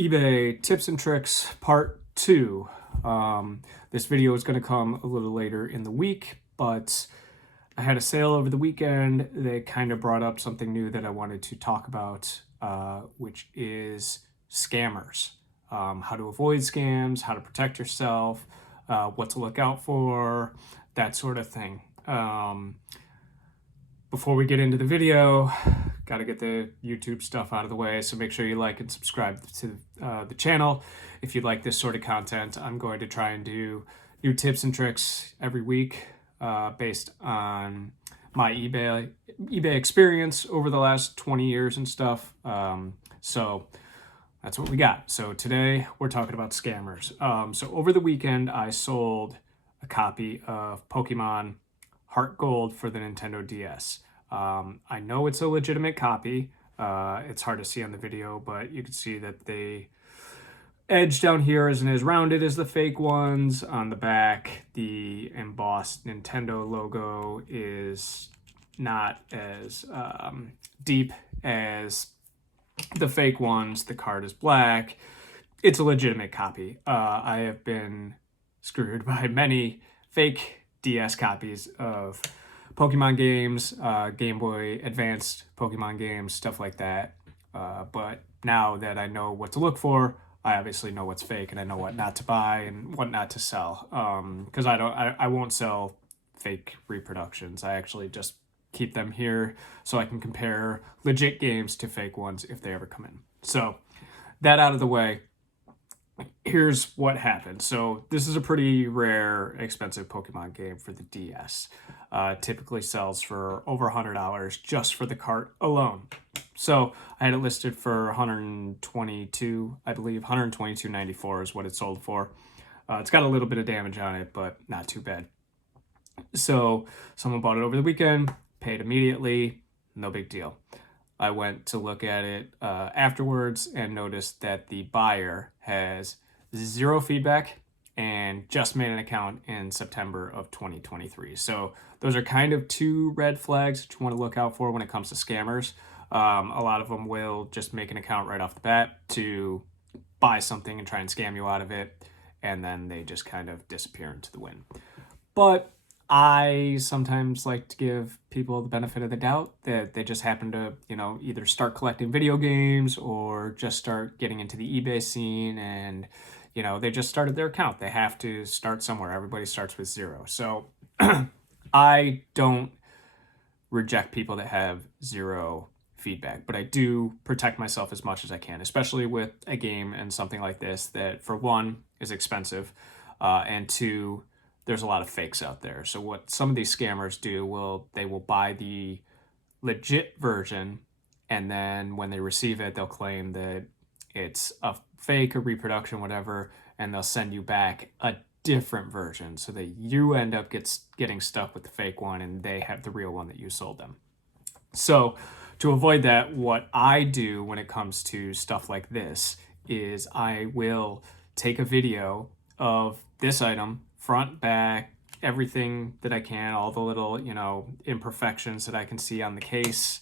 eBay tips and tricks part 2. This video is going to come a little later in the week, but I had a sale over the weekend that kind of brought up something new that I wanted to talk about, which is scammers. How to avoid scams, how to protect yourself, what to look out for, that sort of thing. Before we get into the video, got to get the YouTube stuff out of the way, so make sure you like and subscribe to the channel if you like this sort of content. I'm going to try and do new tips and tricks every week based on my eBay experience over the last 20 years and stuff. So that's what we got. So today we're talking about scammers. So over the weekend I sold a copy of Pokemon Heart Gold for the Nintendo DS. I know it's a legitimate copy. It's hard to see on the video, but you can see that the edge down here isn't as rounded as the fake ones. On the back, the embossed Nintendo logo is not as deep as the fake ones. The card is black. It's a legitimate copy. I have been screwed by many fake DS copies of Pokemon games, Game Boy Advanced Pokemon games, stuff like that. But now that I know what to look for, I obviously know what's fake and I know what not to buy and what not to sell. Because I won't sell fake reproductions. I actually just keep them here so I can compare legit games to fake ones if they ever come in. So that out of the way, here's what happened. So this is a pretty rare, expensive Pokemon game for the DS. Typically sells for over $100 just for the cart alone. So I had it listed for $122, I believe. $122.94 is what it sold for. It's got a little bit of damage on it, but not too bad. So someone bought it over the weekend, paid immediately, no big deal. I went to look at it afterwards and noticed that the buyer has 0 feedback and just made an account in September of 2023. So those are kind of 2 red flags that you want to look out for when it comes to scammers. A lot of them will just make an account right off the bat to buy something and try and scam you out of it, and then they just kind of disappear into the wind. But I sometimes like to give people the benefit of the doubt that they just happen to, either start collecting video games or just start getting into the eBay scene and, they just started their account. They have to start somewhere. Everybody starts with 0. So I don't reject people that have 0 feedback, but I do protect myself as much as I can, especially with a game and something like this that, for one, is expensive, and 2, there's a lot of fakes out there. So what some of these scammers do, they will buy the legit version, and then when they receive it, they'll claim that it's a fake or reproduction, whatever, and they'll send you back a different version so that you end up getting stuck with the fake one and they have the real one that you sold them. So to avoid that, what I do when it comes to stuff like this is I will take a video of this item, front, back, everything that I can, all the little, imperfections that I can see on the case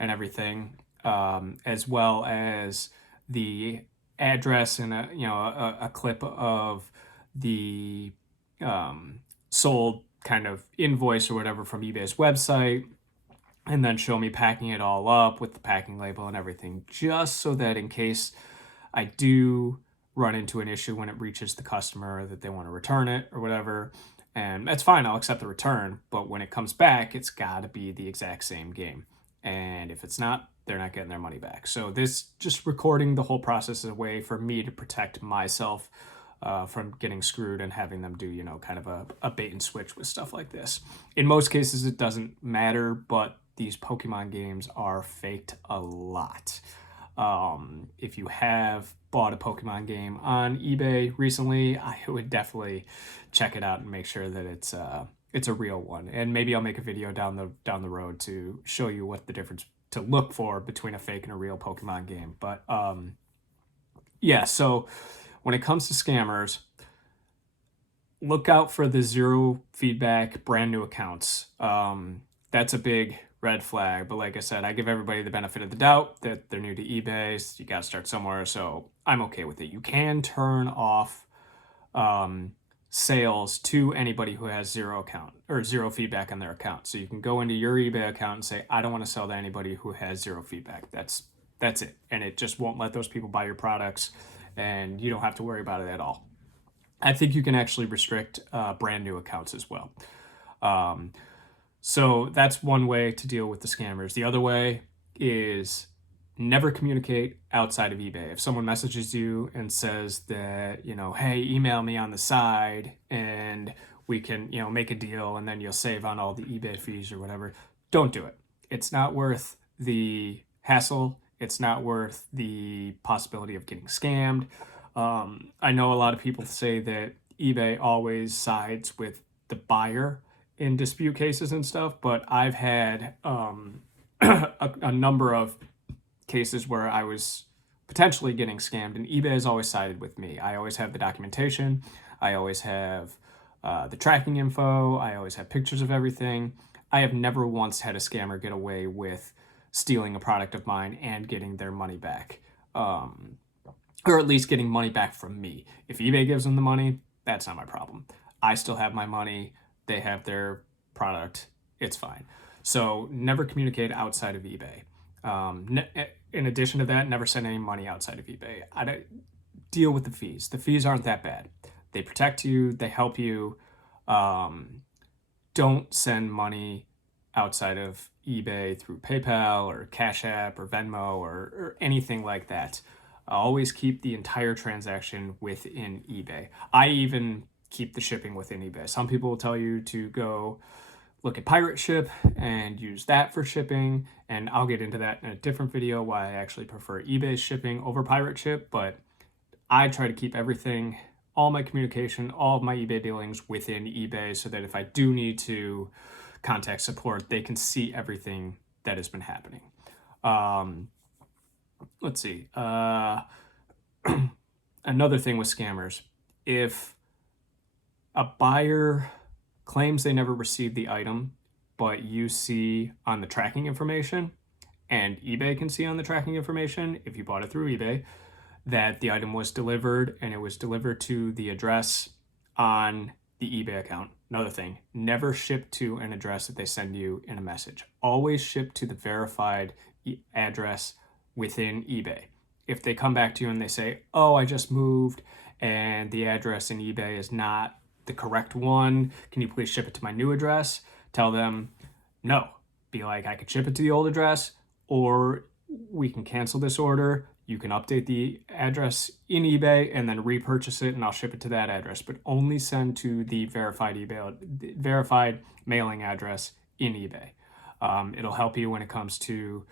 and everything, as well as the address and a clip of the sold kind of invoice or whatever from eBay's website, and then show me packing it all up with the packing label and everything, just so that in case I do run into an issue when it reaches the customer that they want to return it or whatever, and that's fine, I'll accept the return, but when it comes back, it's got to be the exact same game, and if it's not, they're not getting their money back. So this, just recording the whole process, is a way for me to protect myself from getting screwed and having them do, kind of a bait and switch with stuff like this. In most cases, it doesn't matter, but these Pokemon games are faked a lot. If you have bought a Pokemon game on eBay recently, I would definitely check it out and make sure that it's a real one. And maybe I'll make a video down the road to show you what the difference to look for between a fake and a real Pokemon game. But yeah, so when it comes to scammers, look out for the 0 feedback brand new accounts. That's a big red flag. But like I said, I give everybody the benefit of the doubt that they're new to eBay. So you got to start somewhere. So I'm okay with it. You can turn off sales to anybody who has zero account or zero feedback on their account. So you can go into your eBay account and say, I don't want to sell to anybody who has zero feedback. That's it. And it just won't let those people buy your products, and you don't have to worry about it at all. I think you can actually restrict brand new accounts as well. So that's one way to deal with the scammers. The other way is never communicate outside of eBay. If someone messages you and says that, hey, email me on the side and we can, make a deal and then you'll save on all the eBay fees or whatever, don't do it. It's not worth the hassle. It's not worth the possibility of getting scammed. I know a lot of people say that eBay always sides with the buyer in dispute cases and stuff, but I've had a number of cases where I was potentially getting scammed, and eBay has always sided with me. I always have the documentation. I always have the tracking info. I always have pictures of everything. I have never once had a scammer get away with stealing a product of mine and getting their money back. Or at least getting money back from me. If eBay gives them the money, that's not my problem. I still have my money. They have their product. It's fine. So never communicate outside of eBay. In addition to that, never send any money outside of eBay. I don't deal with the fees. The fees aren't that bad. They protect you. They help you. Don't send money outside of eBay through PayPal or Cash App or Venmo or anything like that. Always keep the entire transaction within eBay. I even keep the shipping within eBay. Some people will tell you to go look at Pirate Ship and use that for shipping, and I'll get into that in a different video why I actually prefer eBay shipping over Pirate Ship, but I try to keep everything, all my communication, all of my eBay dealings within eBay so that if I do need to contact support, they can see everything that has been happening. Let's see. Another thing with scammers, if a buyer claims they never received the item, but you see on the tracking information, and eBay can see on the tracking information, if you bought it through eBay, that the item was delivered and it was delivered to the address on the eBay account. Another thing, never ship to an address that they send you in a message. Always ship to the verified address within eBay. If they come back to you and they say, oh, I just moved and the address in eBay is not the correct one, can you please ship it to my new address? Tell them no. Be like, I could ship it to the old address, or we can cancel this order. You can update the address in eBay and then repurchase it, and I'll ship it to that address. But only send to the verified mailing address in eBay. It'll help you when it comes to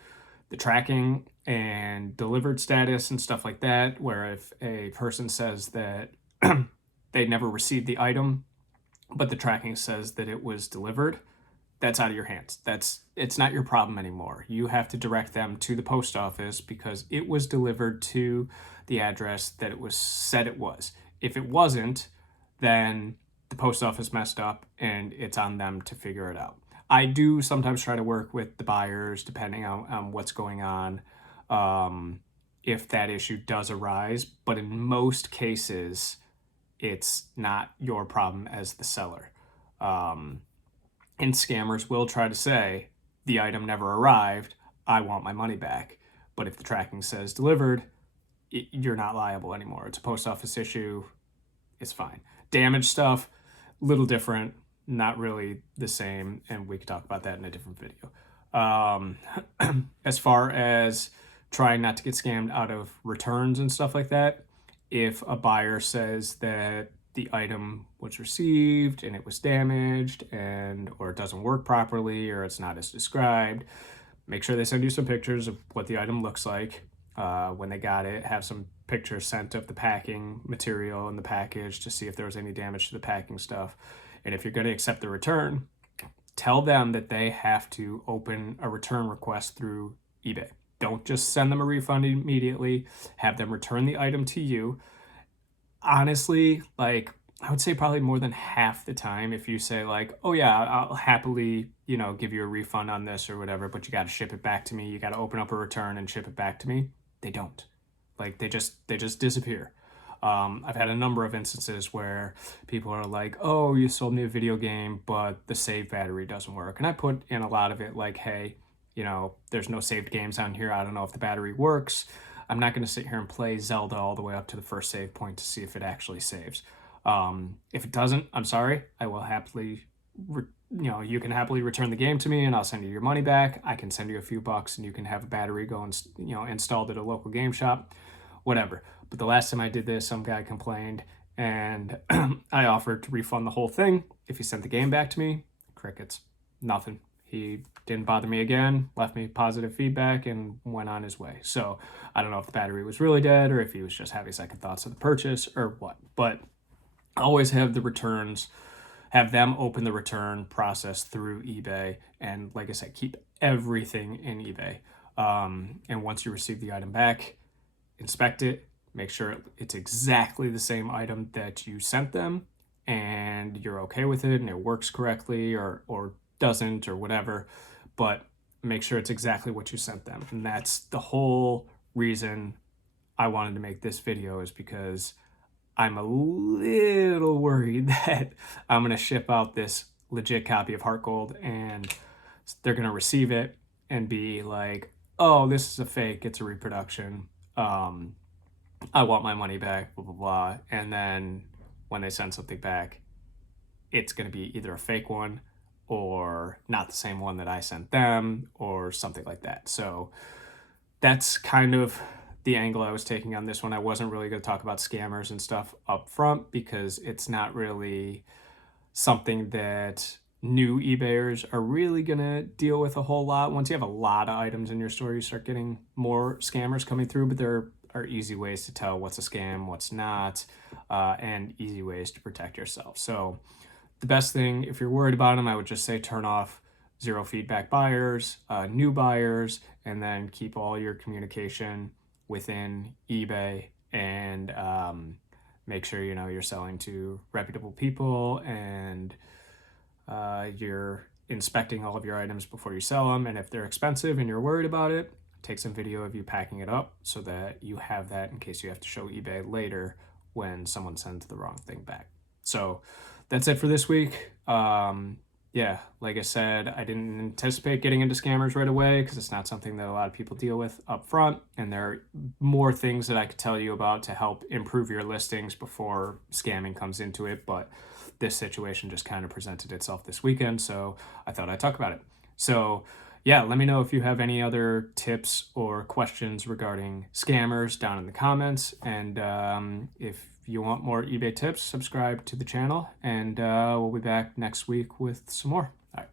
the tracking and delivered status and stuff like that, where if a person says that they never received the item, but the tracking says that it was delivered, that's out of your hands. It's not your problem anymore. You have to direct them to the post office because it was delivered to the address that it was said it was. If it wasn't, then the post office messed up and it's on them to figure it out. I do sometimes try to work with the buyers depending on what's going on, if that issue does arise, but in most cases, it's not your problem as the seller. And scammers will try to say, the item never arrived, I want my money back. But if the tracking says delivered, you're not liable anymore. It's a post office issue, it's fine. Damaged stuff, little different, not really the same, and we could talk about that in a different video. As far as trying not to get scammed out of returns and stuff like that, if a buyer says that the item was received and it was damaged or it doesn't work properly or it's not as described, make sure they send you some pictures of what the item looks like when they got it. Have some pictures sent of the packing material and the package to see if there was any damage to the packing stuff. And if you're going to accept the return, tell them that they have to open a return request through eBay. Don't just send them a refund immediately. Have them return the item to you. Honestly, like, I would say probably more than half the time, if you say like, oh yeah, I'll happily, give you a refund on this or whatever, but you got to ship it back to me. You got to open up a return and ship it back to me. They don't. Like they just disappear. I've had a number of instances where people are like, oh, you sold me a video game, but the save battery doesn't work. And I put in a lot of it like, hey, there's no saved games on here. I don't know if the battery works. I'm not going to sit here and play Zelda all the way up to the first save point to see if it actually saves. If it doesn't, I'm sorry. I will happily, you can happily return the game to me and I'll send you your money back. I can send you a few bucks and you can have a battery go and, installed at a local game shop, whatever. But the last time I did this, some guy complained and I offered to refund the whole thing if he sent the game back to me. Crickets. Nothing. He didn't bother me again, left me positive feedback, and went on his way. So I don't know if the battery was really dead or if he was just having second thoughts of the purchase or what. But always have the returns, have them open the return process through eBay. And like I said, keep everything in eBay. And once you receive the item back, inspect it, make sure it's exactly the same item that you sent them and you're okay with it and it works correctly or doesn't or whatever, but make sure it's exactly what you sent them. And that's the whole reason I wanted to make this video, is because I'm a little worried that I'm going to ship out this legit copy of Heart Gold and they're going to receive it and be like, oh, this is a fake, it's a reproduction. I want my money back, blah, blah, blah. And then when they send something back, it's going to be either a fake one or not the same one that I sent them or something like that. So that's kind of the angle I was taking on this one. I wasn't really going to talk about scammers and stuff up front because it's not really something that new eBayers are really going to deal with a whole lot. Once you have a lot of items in your store, you start getting more scammers coming through, but there are easy ways to tell what's a scam, what's not, and easy ways to protect yourself. So the best thing, if you're worried about them, I would just say turn off zero feedback buyers, new buyers, and then keep all your communication within eBay and make sure you're selling to reputable people and you're inspecting all of your items before you sell them. And if they're expensive and you're worried about it, take some video of you packing it up so that you have that in case you have to show eBay later when someone sends the wrong thing back. So that's it for this week. Yeah, like I said, I didn't anticipate getting into scammers right away because it's not something that a lot of people deal with up front. And there are more things that I could tell you about to help improve your listings before scamming comes into it. But this situation just kind of presented itself this weekend, so I thought I'd talk about it. So yeah, let me know if you have any other tips or questions regarding scammers down in the comments. And if you want more eBay tips, subscribe to the channel, and we'll be back next week with some more. All right.